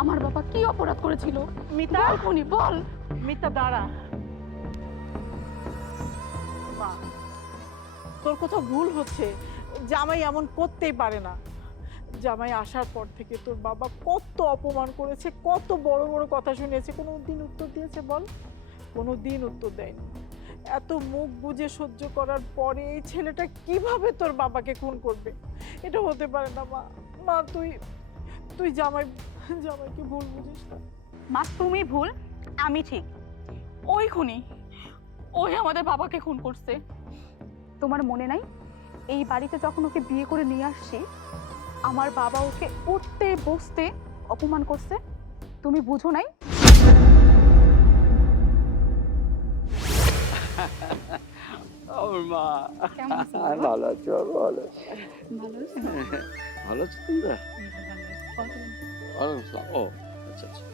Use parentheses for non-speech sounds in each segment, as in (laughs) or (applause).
আমার বাবা কি অপরাধ করেছিল? মিতা। খুনি বল। মিতা দাঁড়া। মা তোর কোথাও ভুল হচ্ছে। জামাই এমন করতেই পারে না। জামাই আসার পর থেকে তোর বাবা কত অপমান করেছে কত বড় বড় কথা শুনিয়েছে কোনো দিন উত্তর দিয়েছে বল? কোনো দিন উত্তর দেয়নি। এত মুখ বুঝে সহ্য করার পরে এই ছেলেটা কীভাবে তোর বাবাকে খুন করবে? এটা হতে পারে না মা। মা তুই তুই জামাই জামাইকে ভুল বুঝিস না মা তুমি ভুল আমি ঠিক। ওই খুনি ওই আমাদের বাবাকে খুন করছে। তোমার মনে নাই? এই বাড়িতে যখন ওকে বিয়ে করে নিয়ে আসছি আমার বাবা ওকে উঠতে বসতে অপমান করছে? তুমি বুঝো নাই? আমার মা? ভালো আছো ভালো আছো। ভালো আছো? ভালো আছো তোমরা? ভালো ও আচ্ছা আচ্ছা।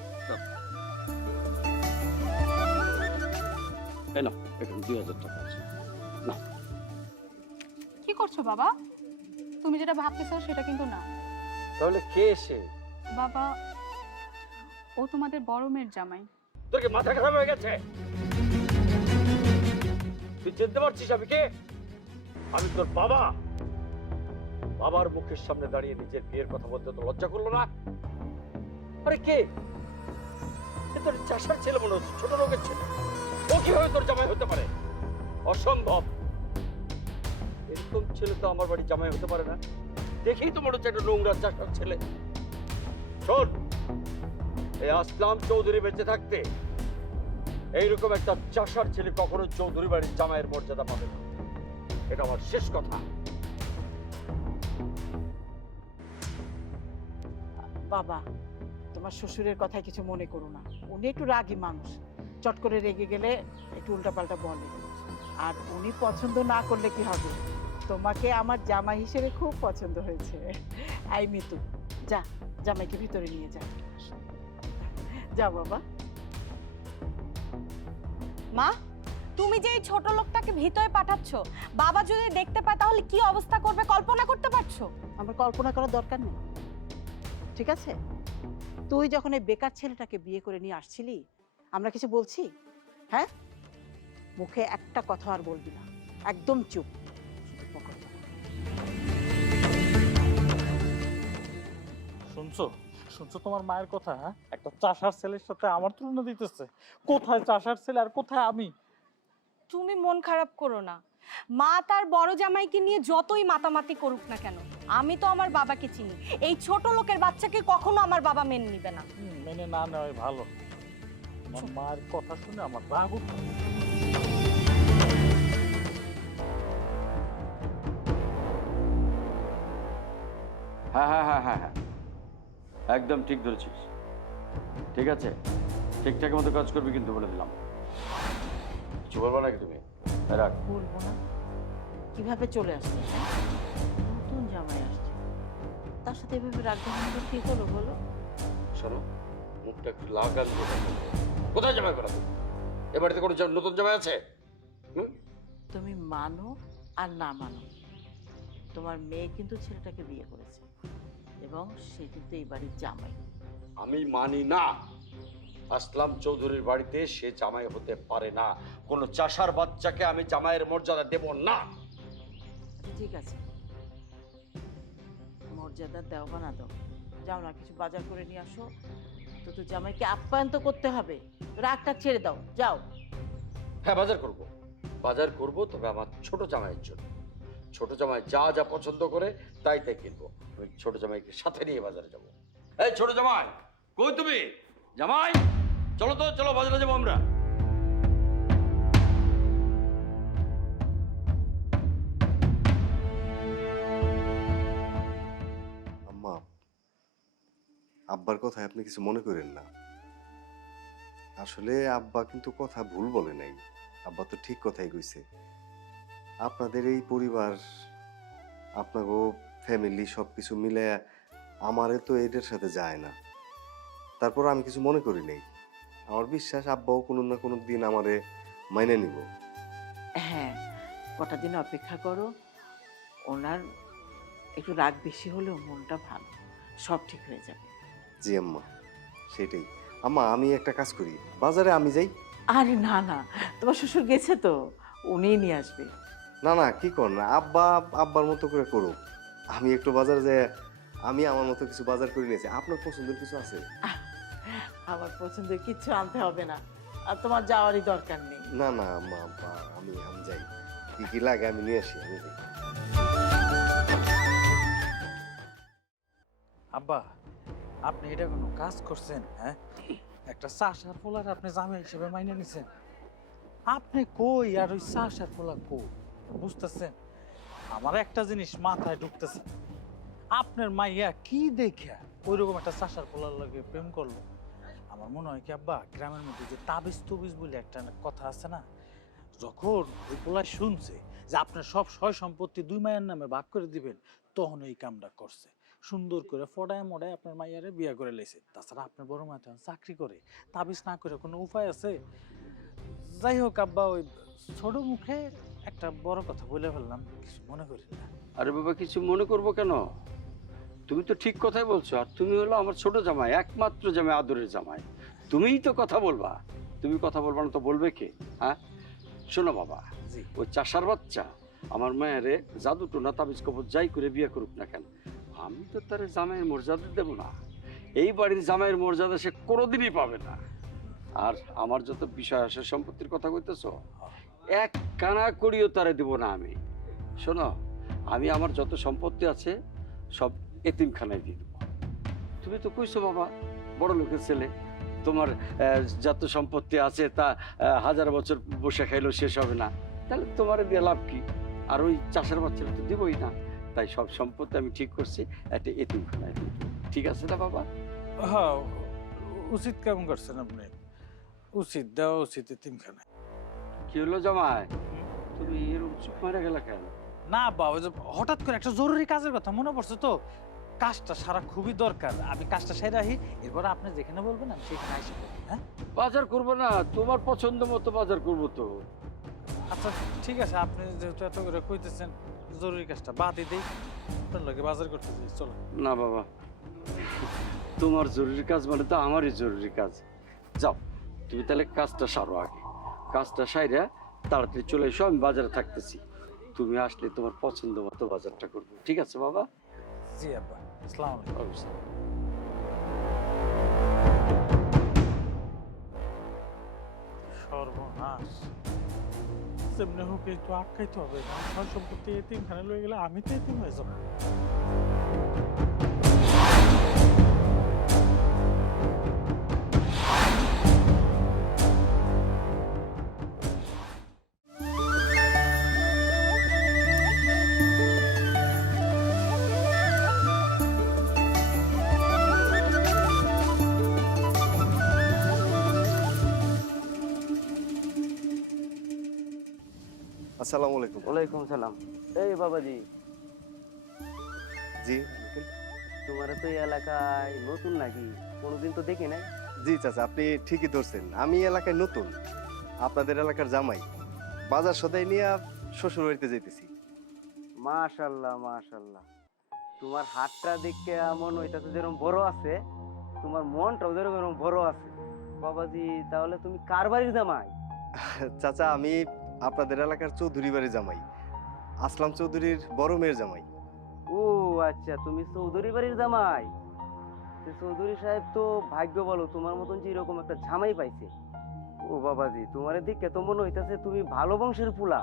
এই নাও এখানে দুই হাজার টাকা আছে। কি করছ বাবা? তুমি যেটা ভাবতেছো সেটা কিন্তু না। তাহলে কে এসে বাবা ও তোমাদের বড় মেয়ের জামাই। তোর কি মাথা খারাপ হয়ে গেছে? তুই চিনতে পারছিস আমি কে? আমি তোর বাবা। বাবার মুখের সামনে দাঁড়িয়ে নিজের বিয়ের কথা বলতে তো লজ্জা করল না? আরে কে? এ তোর চাষার ছেলে মনে হচ্ছে, ছোট লোকের ছেলে। ও কীভাবে তোর জামাই হতে পারে? অসম্ভব। এরকম ছেলে তো আমার বাড়ি জামাই হতে পারে না। দেখেই তো মনে হচ্ছে একটা নোংরা চাষার ছেলে। শোন, এই আসলাম চৌধুরী বেঁচে থাকতে। এইরকম একটা চাষার ছেলে কখনো চৌধুরী বাড়ির জামাইয়ের মর্যাদা পাবে না। এটা আমার শেষ কথা। বাবা তোমার শ্বশুরের কথায় কিছু মনে করো না। উনি একটু রাগী মানুষ। চট করে রেগে গেলে একটু উল্টাপাল্টা বলে। আর উনি পছন্দ না করলে কি হবে? তোমাকে আমার জামাই হিসেবে খুব পছন্দ হয়েছে। আই মিতু যা জামাইকে ভিতরে নিয়ে যা। যা বাবা। মা তুমি যে এই ছোট লোকটাকে ভিতরে পাঠাচ্ছ বাবা যদি দেখতে পায় তাহলে কি অবস্থা করবে? কল্পনা করতে পারছ? আমার কল্পনা করার দরকার নেই। ঠিক আছে? তুই যখন এই বেকার ছেলেটাকে বিয়ে করে নিয়ে আসছিলি আমরা কিছু বলছি? হ্যাঁ? মুখে একটা কথা আর বলবি না। একদম চুপ। শুনছো? শুনছো তোমার মায়ের কথা হ্যাঁ? একটা চাষার ছেলের সাথে আমার তুলনা দিতেছে। কোথায় চাষার ছেলে আর কোথায় আমি? তুমি মন খারাপ করো না। মা তার বড় জামাইকে নিয়ে যতই মাতামাতি করুক না কেন আমি তো আমার বাবাকে চিনি। এই ছোট লোকের বাচ্চাকে কখনো আমার বাবা মেনে নিবে না। মেনে না নেওয়াই ভালো। আমার মায়ের কথা শুনে আমার রাগ হ্যাঁ হ্যাঁ হ্যাঁ হ্যাঁ হ্যাঁ। একদম ঠিক ধরেছিস। ঠিক আছে? ঠিকঠাক মতো কাজ করবি কিন্তু বলে দিলাম। কিছু বলব নাকি তুমি? রাখ। বলব না। কীভাবে চলে আসছে তার সাথে এভাবে রাগ দেখানো ঠিক হলো বলো? শোনো মুখটা একটু দিয়ে কোথায় জামাই করা এ বাড়িতে কোনো নতুন জামাই আছে? হুম? তুমি মানো আর না মানো। তোমার মেয়ে কিন্তু ছেলেটাকে বিয়ে করেছে এবং সে কিন্তু এই বাড়ির জামাই। আমি মানি না। আসলাম চৌধুরীর বাড়িতে সে জামাই হতে পারে না। কোনো চাষার বাচ্চাকে আমি জামাইয়ের মর্যাদা দেব না। ঠিক আছে। মর্যাদা দাও বা না দাও। যাও না, কিছু বাজার করে নিয়ে আসো। তো তো জামাইকে আপ্যায়ন তো করতে হবে। রাগটা ছেড়ে দাও, যাও। হ্যাঁ বাজার করব। বাজার করব তবে আমার ছোট জামাইয়ের জন্য। ছোট জামাই যা যা পছন্দ করে তাই তাই কিনবো। আমি ছোট জামাইকে সাথে নিয়ে বাজারে যাব। এই ছোট জামাই, কই তুমি? জামাই, চলো তো, চলো বাজারে যাব আমরা। আব্বার কথায় আপনি কিছু মনে করেন না। আসলে আব্বা কিন্তু কথা ভুল বলে নাই। আব্বা তো ঠিক কথাই কইছে। আপনাদের এই পরিবার আপনাগো ফ্যামিলি সব কিছু মিলে আমারে তো এটার সাথে যায় না। তারপর আমি কিছু মনে করি নাই। আমার বিশ্বাস আব্বাও কোনো না কোনো দিন আমারে মাইনে নিব। হ্যাঁ কটা দিন অপেক্ষা করো। ওনার একটু রাগ বেশি হলেও মনটা ভালো। সব ঠিক হয়ে যাবে। জি আম্মা সেটাই। আম্মা আমি একটা কাজ করি বাজারে আমি যাই। আরে না না তোমার শ্বশুর গেছে তো উনিই নিয়ে আসবে। না না কি কর না আব্বা আব্বার মতো করে করুক। আমি একটু বাজারে যাই আমি আমার মতো কিছু বাজার করে নিয়েছি আপনার পছন্দের কিছু আছে? আমার পছন্দের কিচ্ছু আনতে হবে না আর তোমার যাওয়ারই দরকার নেই। না না আম্মা আব্বা আমি আমি যাই। কি কি লাগে আমি নিয়ে আসি আমি যাই। আব্বা আপনি এটা কোনো কাজ করছেন হ্যাঁ? একটা চাষার পোলার আপনি জামাই হিসেবে মাইনে নিছেন। আপনি কই আর ওই চাষার পোলা কই? বুঝতেছেন? আমার একটা জিনিস মাথায় ঢুকতেছে। আপনার মাইয়া কি দেখা ওইরকম একটা চাষার পোলার লাগে প্রেম করল? আমার মনে হয় কি, আব্বা, গ্রামের মধ্যে যে তাবিজ তুবিজ বলে একটা কথা আছে না, যখন ওই পোলা শুনছে যে আপনার সব সয় সম্পত্তি দুই মায়ের নামে ভাগ করে দিবেন, তখন এই কামটা করছে। সুন্দর করে ফডায় মডায় আপনার মাইয়ারে বিয়ে করে লেছে তাছাড়া আপনার বড় মা তো চাকরি করে। তাবিজ না করে কোনো উপায় আছে? যাই হোক আব্বা ওই ছোট মুখে একটা বড় কথা বলে ফেললাম কিছু মনে করি না। আরে বাবা কিছু মনে করব কেন? তুমি তো ঠিক কথাই বলছো আর তুমি হলো আমার ছোট জামাই একমাত্র জামাই আদরের জামাই। তুমিই তো কথা বলবা। তুমি কথা বলবা না তো বলবে কে? হ্যাঁ? শোনো বাবা জি। ওই চাষার বাচ্চা আমার মায়েরে জাদু টোনা তাবিজ কবর যাই করে বিয়ে করুক না কেন আমি তো তার জামাইয়ের মর্যাদা দেবো না। এই বাড়ির জামাইয়ের মর্যাদা সে কোনোদিনই পাবে না। আর আমার যত বিষয় আসে সম্পত্তির কথা কইতেছ, এক কানা করিও তারে দেব না আমি। শোনো, আমি আমার যত সম্পত্তি আছে, সব এতিমখানায় দিয়ে দেবো। তুমি তো কইছো বাবা, বড় লোকের ছেলে, তোমার যত সম্পত্তি আছে তা হাজার বছর বসে খাইলেও শেষ হবে না। তাহলে তোমার দিয়ে লাভ কি? আর ওই চাষের বাচ্চারা তো দেবই না। তাই সব সম্পত্তি আমি ঠিক করছি একটা এতিমখানায় দেবো। ঠিক আছে না বাবা? হ্যাঁ উচিত কেমন করছেন আপনি? উচিত দেওয়া উচিত তিনখানে কি হলো জামাই? তুমি এরকম চুপ মারা গেলা কেন? না বাবা যে হঠাৎ করে একটা জরুরি কাজের কথা মনে পড়ছে তো। কাজটা সারা খুবই দরকার আমি কাজটা সেরে আহি এরপর আপনি যেখানে বলবেন আমি সেখানে করব হ্যাঁ? বাজার করব না তোমার পছন্দ মতো বাজার করব তো। আচ্ছা ঠিক আছে আপনি যেহেতু এত করে কইতেছেন জরুরি কাজটা বাদই দেই। লগে বাজার করতে যাই চলো। না বাবা তোমার জরুরি কাজ মানে তো আমারই জরুরি কাজ। যাও তুমি তাহলে কাজটা সারো আগে। কাজটা সাইরা তাড়াতাড়ি চলে এসো আমি বাজারে থাকতেছি। তুমি আসলে তোমার পছন্দ মতো বাজারটা করব ঠিক আছে বাবা? জি আব্বা আসসালামু আলাইকুম। সর্বনাশ। যেমনি একটু আটকাইতে হবে। সয় সম্পত্তি লয়ে গেলে আমি তো এতিম হয়ে যাব। আসসালামু আলাইকুম। ওয়ালাইকুম সালাম। এই বাবাজি। জি। তোমার তো এই এলাকায় নতুন নাকি? কোনোদিন তো দেখি নাই। জি চাচা আপনি ঠিকই ধরছেন। আমি এলাকায় নতুন। আপনাদের এলাকার জামাই। বাজার সদাই নিয়ে শ্বশুর বাড়িতে যেতেছি মাশাল্লাহ মাশাল্লাহ। তোমার হাতটা দেখে এমন ওইটাতে যেরকম বড় আছে তোমার মনটাও যেরকম বড় আছে। বাবাজি তাহলে তুমি কার বাড়ির জামাই? চাচা আমি আপনাদের এলাকার চৌধুরী বাড়ির জামাই, আসলাম চৌধুরীর বড় মেয়ের জামাই। ও আচ্ছা তুমি চৌধুরী বাড়ির জামাই? চৌধুরী সাহেব তো ভাগ্য বলো, তোমার মতন যে এরকম একটা জামাই পাইছে। ও বাবাজি, তোমার দিকে তো মনে হইতাছে তুমি ভালো বংশের পুলা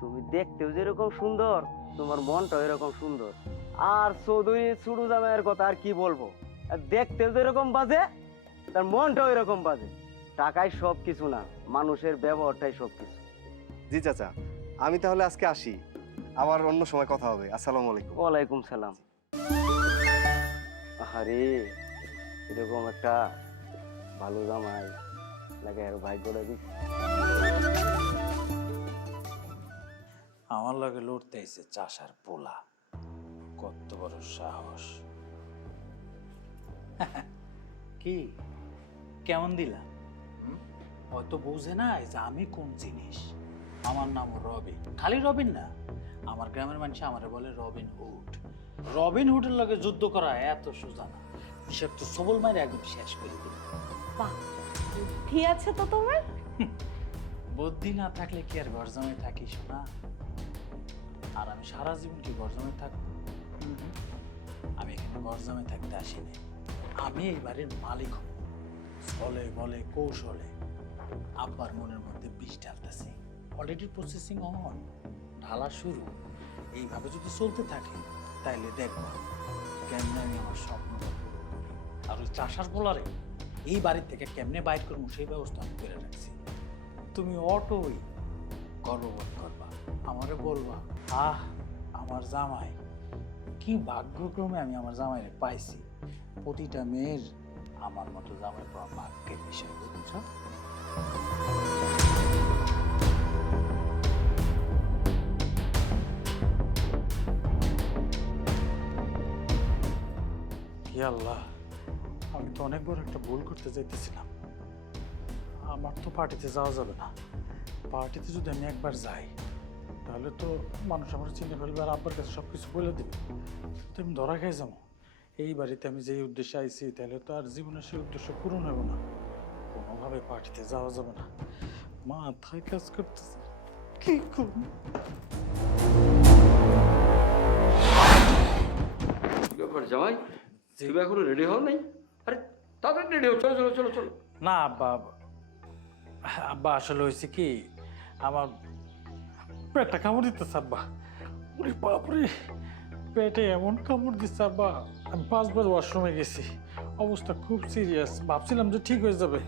তুমি দেখতেও যেরকম সুন্দর, তোমার মনটাও এরকম সুন্দর। আর চৌধুরী ছুড়ু জামাইয়ের কথা আর কি বলব? আর দেখতেও যেরকম বাজে, তার মনটাও এরকম বাজে। টাকায় সব কিছু না, মানুষের ব্যবহারটাই সব কিছু জি চাচা আমি তাহলে আজকে আসি। আবার অন্য সময় কথা হবে। আসসালামু আলাইকুম। ওয়ালাইকুম সালাম। আরে এরকম একটা ভালো জামাই লাগে আর ভাই ভাগ্যটা দিস আমার লগে লড়তে আইছে চাষার পোলা। কত বড় সাহস। (laughs) কি? কেমন দিলাম হয়তো বুঝে নাই যে আমি কোন জিনিস। আমার নাম রবিন। খালি রবিন না আমার গ্রামের মানুষ আমারে বলে রবিন হুড রবিন হুডের লগে যুদ্ধ করা এত সোজা না বিষাক্ত সবল মারে একদম শেষ করে দেবে বাহ বুদ্ধি আছে তো তোমার? বুদ্ধি না থাকলে কি আর ঘর জামাই থাকি শোনা? আর আমি সারা জীবন কি ঘর জামাই থাকব আমি এখানে ঘর জামাই থাকতে আসিনি। আমি এই বাড়ির মালিক হব। ছলে বলে কৌশলে। আব্বার মনের মধ্যে বিষ ঢালতেছি। অলরেডি প্রসেসিং অন ঢালা শুরু, এইভাবে যদি চলতে থাকে, তাইলে দেখব কেমনে আমি আমার স্বপ্ন আর ওই চাষার বলারে এই বাড়ির থেকে কেমনে বাইর করব, সেই ব্যবস্থা আমি করে রাখছি। তুমি অটোই গর্ববোধ করবা, আমারে বলবা, আহ, আমার জামাই, কি ভাগ্যক্রমে আমি আমার জামাইরে পাইছি। প্রতিটা মেয়ের আমার মতো জামাই পাওয়া ভাগ্যের বিষয়, বুঝছ? আল্লাহ, আমি তো অনেক বড় একটা ভুল করতে যাইতেছিলাম। আমার তো পার্টিতে যাওয়া যাবে না। পার্টিতে যদি আমি একবার যাই, তাহলে তো মানুষ আমার চিনে ফেলবে আর আব্বার কাছে সব কিছু বলে দেবে। তো আমি ধরা খাই যাব। এই বাড়িতে আমি যেই উদ্দেশ্যে আইছি, তাহলে তো আর জীবনে সেই উদ্দেশ্য পূরণ হবে না। কোনোভাবে পার্টিতে যাওয়া যাবে না। মাথায় কাজ করতেছে। কি করব? জামাই। তুমি এখনও রেডি হও নাই? আরে তাড়াতাড়ি রেডি হও চলো চলো চলো চলো। না আব্বা আব্বা। আসলে হয়েছে কি আমার পেটটা কামড় দিতেছে আব্বা। ওরে বাপরে পেটে এমন কামড় দিচ্ছে আব্বা। আমি পাঁচবার ওয়াশরুমে গেছি অবস্থা খুব সিরিয়াস ভাবছিলাম যে ঠিক হয়ে যাবে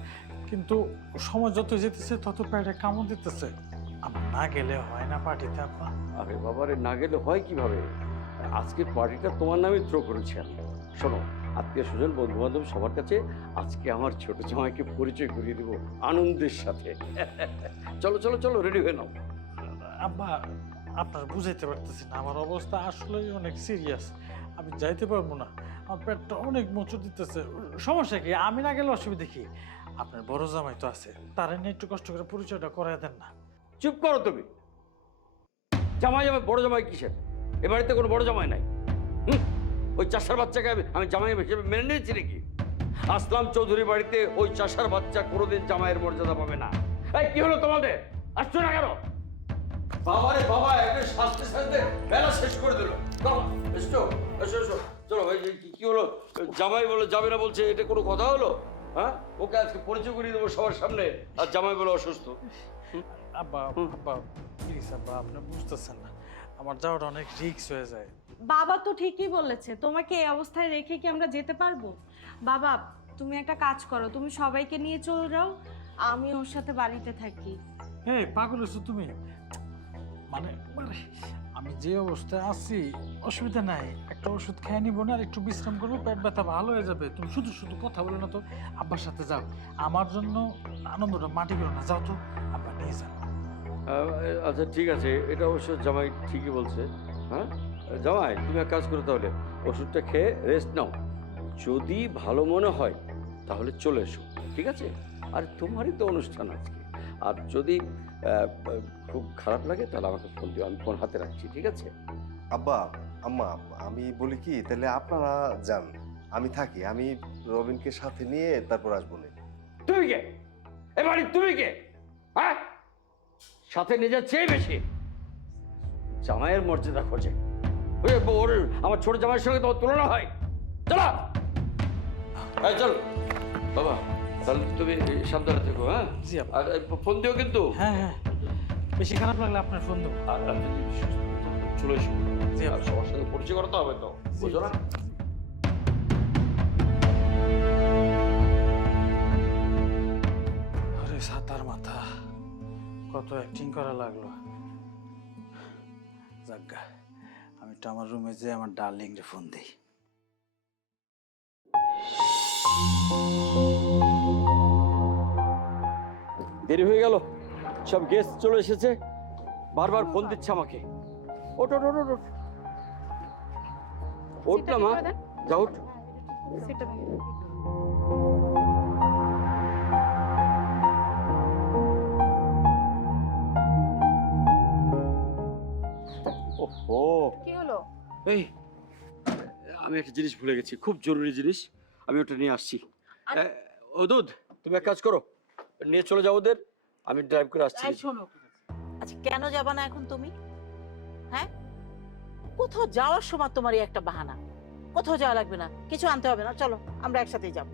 কিন্তু সময় যত যেতেছে তত পেটে কামড় দিতেছে। আমার না গেলে হয় না পার্টিতে আব্বা। আরে বাবারে না গেলে হয় কীভাবে? আজকের পার্টিটা তোমার নামে থ্রো করেছি আমি। শোনো আত্মীয় স্বজন বন্ধু বান্ধব সবার কাছে আজকে আমার ছোট জামাইকে পরিচয় করিয়ে দেবো আনন্দের সাথে। চলো চলো চলো রেডি হয়ে নাও। আব্বা আপনার বুঝাইতে পারতেছি না আমার অবস্থা আসলেই অনেক সিরিয়াস আমি যাইতে পারব না আমার পেটটা অনেক মোচড় দিতেছে। সমস্যা কি? আমি না গেলে অসুবিধা কি? আপনার বড় জামাই তো আছে তার নিয়ে একটু কষ্ট করে পরিচয়টা করাই দেন না। চুপ করো তুমি। জামাই জামাই বড় জামাই কিসের? এ বাড়িতে কোনো বড় জামাই নাই। হুম? ওই চাষার বাচ্চাকে আমি আমি জামাই হিসেবে মেনে নিয়েছি নাকি? আসলাম চৌধুরী বাড়িতে, ওই চাষার বাচ্চা কোনোদিন জামাইয়ের মর্যাদা পাবে না। এই, কি হলো তোমাদের? আসছো না কেন? বাবারে বাবা একটু শাস্তি শাস্তি বেলা শেষ করে দিল। বাবা চলো ভাই কি হলো? জামাই বলে যাবে না বলছে, এটা কোনো কথা হলো? হ্যাঁ? ওকে আজকে পরিচয় করিয়ে দেবো সবার সামনে। আর জামাই বলে অসুস্থ। আব্বা আব্বা, প্লিজ আব্বা, আপনি বুঝতেছেন না। আমার যাওয়াটা অনেক রিস্ক হয়ে যায়। বাবা তো ঠিকই বলেছে তোমাকে এই অবস্থায় রেখে কি আমরা যেতে পারব? বাবা তুমি একটা কাজ করো তুমি সবাইকে নিয়ে চলে যাও আমি ওর সাথে বাড়িতে থাকি। হ্যাঁ পাগল হয়েছো তুমি? মানে মানে আমি যে অবস্থায় আছি অসুবিধা নাই। একটা ওষুধ খেয়ে নিবো না আর একটু বিশ্রাম করব পেট ব্যথা ভালো হয়ে যাবে। তুমি শুধু শুধু কথা বলো না তো আব্বার সাথে যাও। আমার জন্য আনন্দটা মাটি করো না যাও তো আব্বা নিয়ে যাও আচ্ছা ঠিক আছে। এটা অবশ্য জামাই ঠিকই বলছে। হ্যাঁ? জামাই তুমি এক কাজ করো তাহলে। ওষুধটা খেয়ে রেস্ট নাও। যদি ভালো মনে হয় তাহলে চলে এসো। ঠিক আছে? আর তোমারই তো অনুষ্ঠান আজকে। আর যদি খুব খারাপ লাগে তাহলে আমাকে ফোন দিও। আমি ফোন হাতে রাখছি ঠিক আছে? আব্বা আম্মা আমি বলি কি তাহলে আপনারা যান। আমি থাকি। আমি রবিনকে সাথে নিয়ে তারপর আসব না। তুমি কে? এবারে তুমি কে? হ্যাঁ? সাথে নিজের চেয়ে বেশি। জামাইয়ের মর্যাদা খোঁজে। ওরে ওর আমার ছোট জামাইয়ের সঙ্গে তোমার তুলনা হয়। চলো। এই চল। বাবা তাহলে তুমি সাবধানে থেকো হ্যাঁ? জি আর ফোন দিও কিন্তু। হ্যাঁ হ্যাঁ। বেশি খারাপ লাগলে আপনার ফোন দেবো। আর চলে এসো। জি সবার সঙ্গে পরিচয় করতে হবে তো। বুঝো না? কত অ্যাক্টিং করা লাগল? যাজ্ঞা আমি তো আমার রুমে যেয়ে আমার ডার্লিং রে ফোন দিই। দেরি হয়ে গেল। সব গেস্ট চলে এসেছে। বারবার ফোন দিচ্ছে আমাকে। ওট ওট ওট ওট, ওট না মা। যা ওহো কি হলো? এই আমি একটা জিনিস ভুলে গেছি খুব জরুরি জিনিস আমি ওটা নিয়ে আসছি। ওদুদ তুমি এক কাজ করো নিয়ে চলে যাও ওদের আমি ড্রাইভ করে আসছি। শোনো। আচ্ছা কেন যাবা না এখন তুমি? হ্যাঁ? কোথাও যাওয়ার সময় তোমার এই একটা বাহানা। কোথাও যাওয়া লাগবে না কিছু আনতে হবে না চলো আমরা একসাথেই যাব।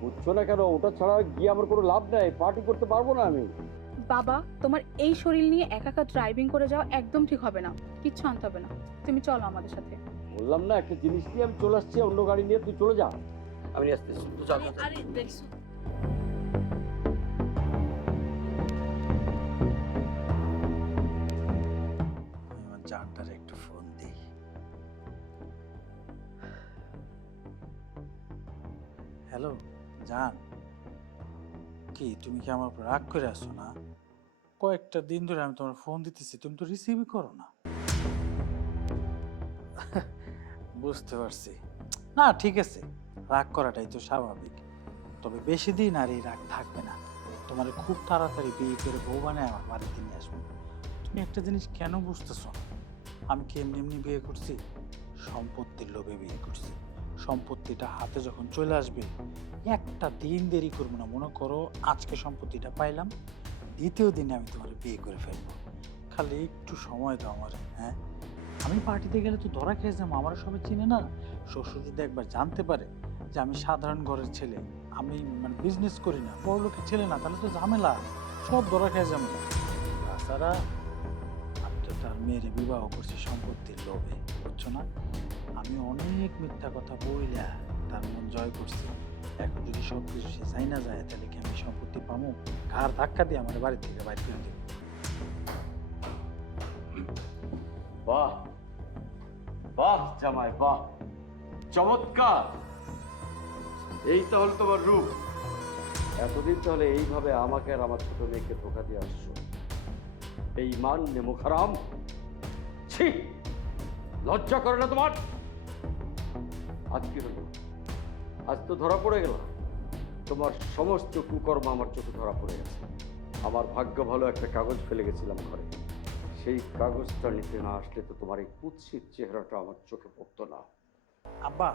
বুঝছ না কেন ওটা ছাড়া গিয়ে আমার কোনো লাভ নাই পার্টি করতে পারব না আমি। বাবা তোমার এই শরীর নিয়ে একা একা ড্রাইভিং করে যাওয়া একদম ঠিক হবে না। কিচ্ছু আনতে হবে না। তুমি চলো আমাদের সাথে। বললাম না একটা জিনিস নিয়ে আমি চলে আসছি অন্য গাড়ি নিয়ে তুই চলে যা। আমি আসতেছি। আরে দেখছ? কি তুমি কি আমার উপর রাগ করে আসো না? কয়েকটা দিন ধরে আমি তোমার ফোন দিতেছি, তুমি তো রিসিভই করো না। বুঝতে পারছি। না, ঠিক আছে। রাগ করাটাই তো স্বাভাবিক। তবে বেশি দিন আর এই রাগ থাকবে না। তোমার খুব তাড়াতাড়ি বিয়ে করে বউ বানায় আমার বাড়িতে নিয়ে আসব। তুমি একটা জিনিস কেন বুঝতেছ আমি কি এমনি এমনি বিয়ে করছি? সম্পত্তির লোভে বিয়ে করছি। সম্পত্তিটা হাতে যখন চলে আসবে, একটা দিন দেরি করব না। মনে করো আজকে সম্পত্তিটা পাইলাম, দ্বিতীয় দিনে আমি তোমার বিয়ে করে ফেলব। খালি একটু সময় দাও আমার হ্যাঁ? আমি পার্টিতে গেলে তো ধরা খেয়ে যাব, আমার সবাই চিনে না। শ্বশুর যদি একবার জানতে পারে যে আমি সাধারণ ঘরের ছেলে, আমি মানে বিজনেস করি না, বড় লোকের ছেলে না, তাহলে তো ঝামেলা, সব ধরা খেয়ে যাব। তাছাড়া আমি তো তার মেয়ের বিবাহ করছি সম্পত্তির লোভে, বুঝছ না? আমি অনেক মিথ্যা কথা বইলা তার মন জয় করছি। এখন যদি সব কিছু সে চাই না যায়, তাহলে কি আমি সম্পত্তি পাবো ঘাড় ধাক্কা দিয়ে আমার বাড়ি থেকে বাইর করে দেবো? বাহ। বাহ, জামাই, বাহ। চমৎকার। এই তাহলে তোমার রূপ। এতদিন তাহলে এইভাবে আমাকে আর আমার ছোট মেয়েকে ধোকা দিয়ে আসছো। এই মান নেমুখারাম। ছি! লজ্জা করে না তোমার? আজ কি হলো? আজ তো ধরা পড়ে গেল। তোমার সমস্ত কুকর্ম আমার চোখে ধরা পড়ে গেছে। আমার ভাগ্য ভালো একটা কাগজ ফেলে গেছিলাম ঘরে। সেই কাগজটা নিতে না আসলে তো তোমার এই কুৎসিত চেহারাটা আমার চোখে পড়তো না। আব্বা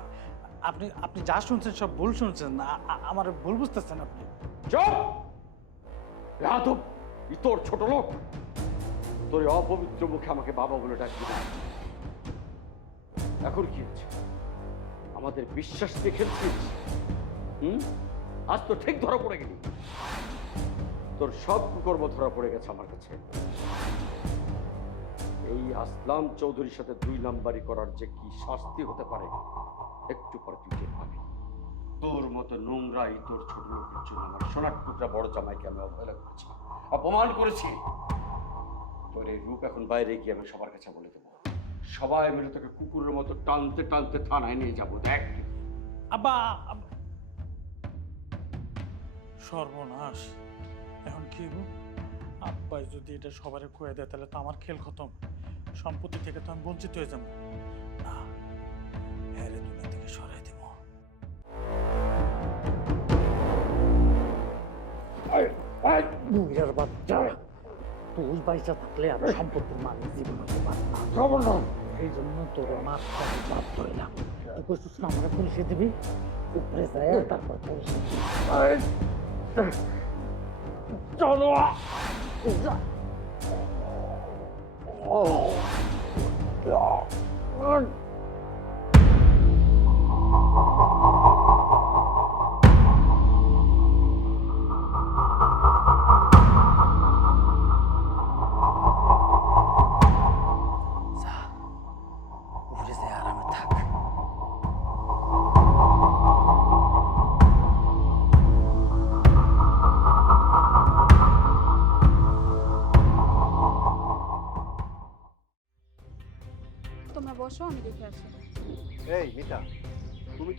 আপনি আপনি যা শুনছেন সব ভুল শুনছেন। আমার ভুল বুঝতেছেন আপনি। চুপ! তোর ছোট লোক। তোর অপবিত্র মুখে আমাকে বাবা বলে ডাকবি এখন কি হচ্ছে? আমাদের বিশ্বাস দিয়ে হুম? আজ তো ঠিক ধরা পড়ে গেলি। তোর সব কুকর্ম ধরা পড়ে গেছে আমার কাছে। এই আসলাম চৌধুরীর সাথে দুই নাম্বারি করার যে কি শাস্তি হতে পারে, একটু পরে তুই পাবি। তোর মতো নোংরাই তোর ছোট লোকের জন্য আমার সোনার টুকরা বড় জামাইকে আমি অবহেলা করেছি, অপমান করেছি। তোর এই রূপ এখন বাইরে গিয়ে আমি সবার কাছে বলে দেবো। সবাই মিলে তোকে কুকুরের মতো টানতে টানতে থানায় নিয়ে যাব দেখ। আব্বা আব- সর্বনাশ। এখন কি গো আব্বাই যদি এটা সবারে কয়ে দেয় তাহলে তো আমার খেল খতম। সম্পত্তি থেকে তো আমি বঞ্চিত হয়ে যাব। না হ্যাঁ রে দুনিয়া থেকে সরাই দেবো। বুড়ার বাচ্চা। তুই পয়সা থাকলে আমি সম্পত্তির মালিক, জীবন হতে পারব না। এই জন্য তোর মাছ বাধ্য হইলাম তুই কষ্ট আমরা পুলিশে দিবি? উপরে যায়, তারপর পুলিশে চলো। যা।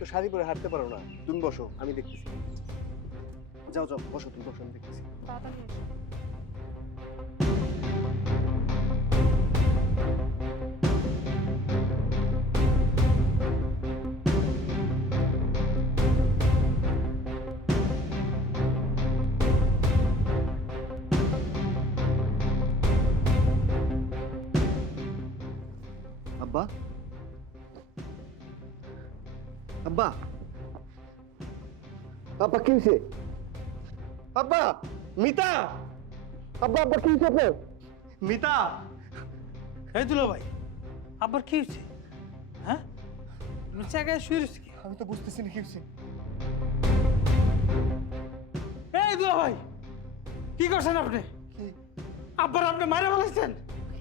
শাড়ি পরে হাঁটতে পারো না। তুমি বসো আমি দেখতেছি। যাও যাও বসো তুমি বসো আমি দেখতেছি। তাড়াতাড়ি আব্বা? আব্বা। আব্বা কি হয়েছে আব্বা মিতা। আব্বা আব্বা কি হয়েছে আপনার? মিতা এই দুলা ভাই আবার কি হয়েছে হ্যাঁ? জায়গায় শুয়ে রয়েছে কি? আমি তো বুঝতেছি না কি হয়েছে এই দুলা ভাই কি করছেন আপনি? আব্বার আপনি মারা ফেলাইছেন?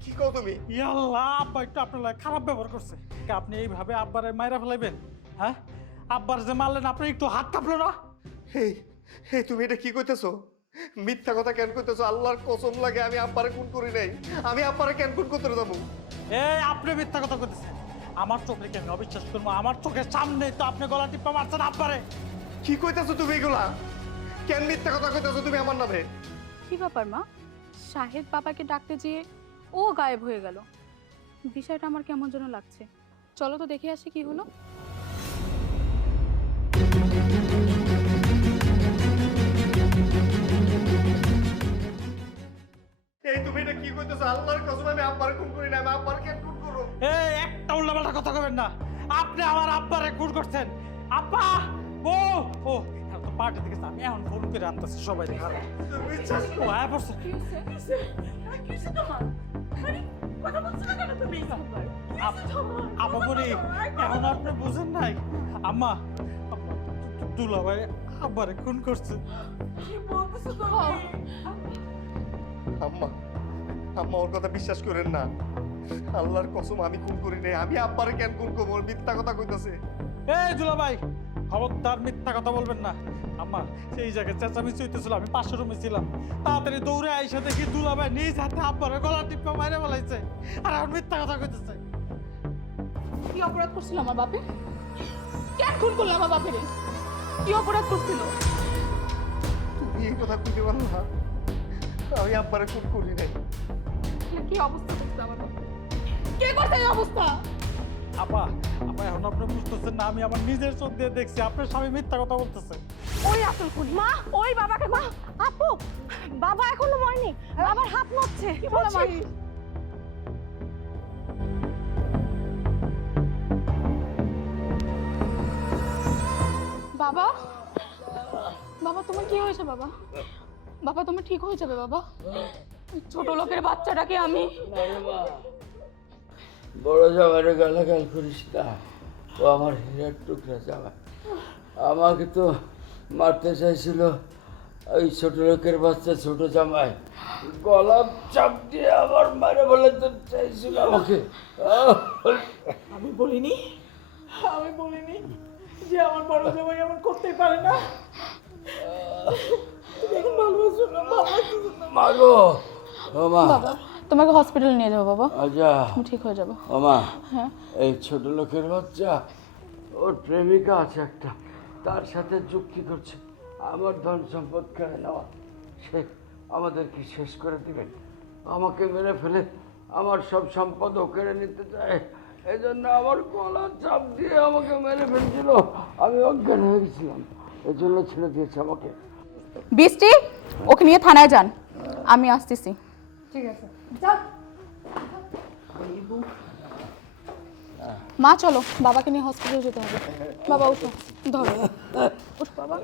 কি কও তুমি? ইয়াল্লাহ আব্বা একটু আপনার খারাপ ব্যবহার করছে। আপনি এইভাবে আব্বারে মাইরা ফেলাইবেন? হ্যাঁ? আব্বার যে মারলেন আপনি একটু হাত কাঁপলো না? হেই তুমি এটা কি কইতেছো? মিথ্যা কথা কেন কইতেছো? আল্লাহর কসম লাগে আমি আব্বারে খুন করি নাই। আমি আব্বারে কেন খুন করতে যাব? এই আপনি মিথ্যা কথা করতেছেন আমার চোখ রেখে আমি অবিশ্বাস করব আমার চোখের সামনে তো আপনি গলা টিপা মারছেন আব্বারে। কি কইতেছো তুমি এগুলা? কেন মিথ্যা কথা কইতেছো তুমি আমার নামে? কি ব্যাপার মা? শাহেদ বাবাকে ডাকতে যেয়ে ও গায়েব হয়ে গেল। বিষয়টা আমার কেমন যেন লাগছে। চলো তো দেখে আসি কি হলো। এই তুমি এটা কি কইতেছো? আল্লাহর কসম আমি আব্বারে খুন করি না আমি আব্বারে কেন খুন করব? এই একটা উল্লাপাল্টা কথা কবেন না। আপনি আমার আব্বারে খুন করছেন। আব্বা ও ও এখন তো পার্টি থেকে আমি এখন ফোন করে আনতেছি সবাই তুমি বিশ্বাস ও আয় পড়ছে আপ- আপা বলি এখন আপনি বুঝেন নাই? আম্মা দুলা ভাই আব্বারে খুন করছে। আম্মা আম্মা ওর কথা বিশ্বাস করেন না। আল্লাহর কসম আমি খুন করি নাই। আমি আব্বারে কেন খুন করব? ওর মিথ্যা কথা কইতাছে। এই দুলা ভাই খবরদার মিথ্যা কথা বলবেন না। আম্মা সেই জায়গায় চেঁচামেচি হইতেছিল আমি পাশের রুমে ছিলাম। তাড়াতাড়ি দৌড়ে আইসা দেখি দুলা ভাই নিজ হাতে আব্বারে গলা টিপা মাইরে ফেলাইছে। আর এখন মিথ্যা কথা কইতেছে। কি অপরাধ করছিল আমার বাপে? কেন খুন করল আমার বাপের? কি অপরাধ করছিল? তুমি এই কথা কইতে পারো না। আমি আব্বারে খুন করি নাই। কি অবস্থা করছে আমার কে করছে এই অবস্থা? আপা আপা এখন আপনি বুঝতেছেন না আমি আমার নিজের চোখ দিয়ে দেখছি আপনার স্বামী মিথ্যা কথা বলতেছে। ওই আসল খুনি। মা ওই বাবাকে মা আপু বাবা এখনও মরেনি বাবার হাত নড়ছে। কি বলে মা? বাবা বাবা তোমার কি হয়েছে বাবা? বাবা তুমি ঠিক হয়ে যাবে বাবা। ছোট লোকের বাচ্চাটাকে আমি। বড় জামাইরে গালাগাল করিস না। ও আমার হীরার টুকরা জামাই। আমাকে তো মারতে চাইছিল ওই ছোট লোকের বাচ্চা ছোট জামাই। গলা চাপ দিয়ে আমার মারে বলে তো চাইছিল আমাকে। আমি বলিনি আমি বলিনি যে আমার বড় জামাই আমার করতেই পারে না। ও মা তোমাকে হসপিটাল নিয়ে যাব বাবা। আচ্ছা। তুমি ঠিক হয়ে যাব। ও মা হ্যাঁ। এই ছোট লোকের বাচ্চা ওর প্রেমিকা আছে একটা তার সাথে যুক্তি করছে। আমার ধন সম্পদ কেড়ে নেওয়া। সে আমাদেরকে শেষ করে দিবেন আমাকে মেরে ফেলে আমার সব সম্পদ ও কেড়ে নিতে চায়। এই জন্য আমার গলা চাপ দিয়ে আমাকে মেরে ফেলছিল। আমি অজ্ঞান হয়ে গেছিলাম। এই জন্য ছেড়ে দিয়েছে আমাকে। বৃষ্টি ওকে নিয়ে থানায় যান। আমি আসতেছি। মা চলো বাবাকে নিয়ে হসপিটালে যেতে হবে। বাবা উঠো ধরো। বাবা।